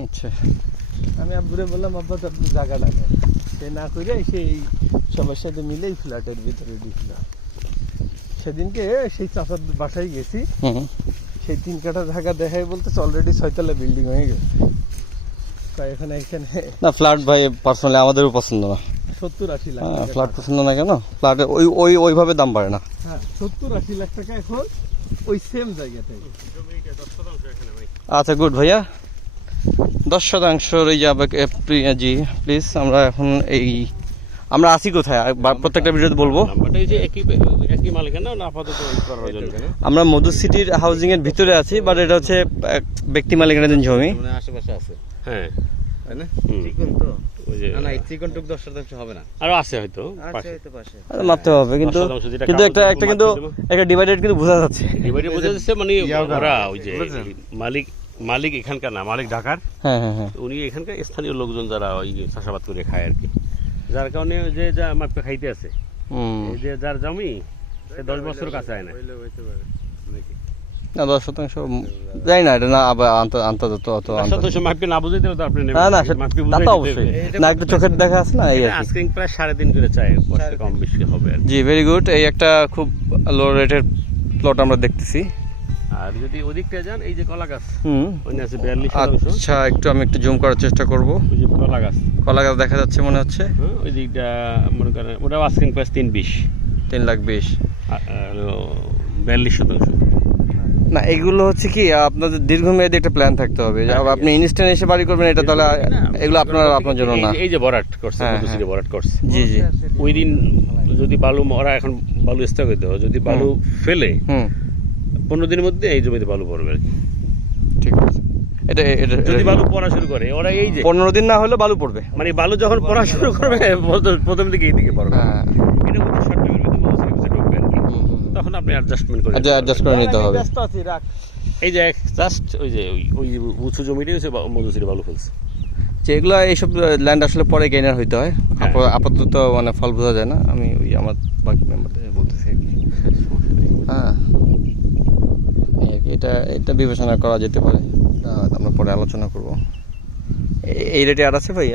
আচ্ছা, আমি আব্বুরে বললাম আব্বা তো আপনি জায়গাটা নেন, সে না করে সেই সবার সাথে মিলেই ফ্ল্যাটের ভিতরে ঢুকল। সেদিনকে সেই চাচার বাসায় গেছি, সেই 3 কাঠা জায়গা দেখাই বলতেছে অলরেডি 6তলা বিল্ডিং হয়ে গেছে। তাই এখানে না ফ্ল্যাট ভাই পার্সোনালি আমাদেরও পছন্দ না। 70-80 লাখ ফ্ল্যাট পছন্দ না কেন? ফ্ল্যাটে ওইভাবে দাম বাড়ে না। হ্যাঁ 70-80 লাখ টাকা এখন ওই সেম জায়গাতে। আচ্ছা গুড ভাইয়া, 10% এই যাবে। জি প্লিজ, আমরা এখন আমরা আছি কোথায় প্রত্যেকটা ভিডিওতে বলবো। আমরা মধু সিটির হাউজিং এর ভিতরে আছি, বাট এটা হচ্ছে ব্যক্তি মালিকানাধীন জমি। আশেপাশে আছে। হ্যাঁ তাই না? চিকন তো না এই চিকন টুক 10% হবে না, আরো আছে হয়তো আছে হয়তো পাশে। মাপতে হবে কিন্তু একটা ডিভাইডেড কিন্তু বোঝা যাচ্ছে। ডিভাইডে বোঝা যাচ্ছে, মানে ওরা ওই যে মালিক এখানকার না, মালিক ঢাকার। হ্যাঁ হ্যাঁ হ্যাঁ, উনি এখানকার স্থানীয় লোকজন যারা ওই চাষাবাদ করে খায় আর কি, যার কারণে যে যা মাপে খাইতে আছে, এই যে যার জমি 10 বছর কাছে আয় না। না 10% যাই না, এটা না আন্তর্জাত অত মাপে না বুঝাইতে তো আপনি না না তা তো অবশ্যই না, একটা চোখের দেখা আছে না। এই আজকে প্রায় 3.5 করে চাই, কম বেশি হবে আর কি। জি ভেরি গুড। এই একটা খুব লো রেটের প্লট আমরা দেখতেছি। আর যদি ওদিকটা যান, এই যে কলা গাছ, ওই আছে 42। আচ্ছা আমি একটু জুম করার চেষ্টা করব। ওই যে কলা গাছ দেখা যাচ্ছে মনে হচ্ছে। ওই দিকটা মনে করেন ওটাও আস্কিং প্রাইস 3,20,000। 42%। না এগুলো হচ্ছে কি আপনাদের দীর্ঘমেয়াদী একটা প্ল্যান থাকতে হবে। আপনি ইনস্ট্যান্ট এসে বাড়ি করবেন এটা তাহলে এগুলো আপনার জন্য না। এই যে ভরাট করছে, মধুসিরে ভরাট করছে। জি জি, ওই দিন যদি বালু, ওরা এখন বালু স্থগিত, যদি বালু ফেলে 15 দিনের মধ্যে এই জমিতে বালু পড়বে আর কি। ঠিক আছে, এটা যদি বালু পড়া শুরু করে ওরা, এই যে 15 দিন না হলে বালু পড়বে, মানে বালু যখন পড়া শুরু করবে প্রথম দিকে এই দিকে পড়বে। এটা মধ্যে শর্ট টাইমের মধ্যে মধুসিরে ঢুকবে আর কি। তখন আপনি অ্যাডজাস্টমেন্ট করে নিতে হবে। এই যে জাস্ট ওই যে ওই উঁচু জমিটাই হচ্ছে মধুসিরে বালু ফেলছে। যেগুলো এইসব ল্যান্ড আসলে পরে গেইনার হইতে হয়, আপাতত মানে ফল বোঝা যায় না। আমি ওই আমার বাকি মেম্বারদের বলতেছি আর কি। হ্যাঁ এটা বিবেচনা করা যেতে পারে, আমরা পরে আলোচনা করব। এই রেটে আর আছে ভাই?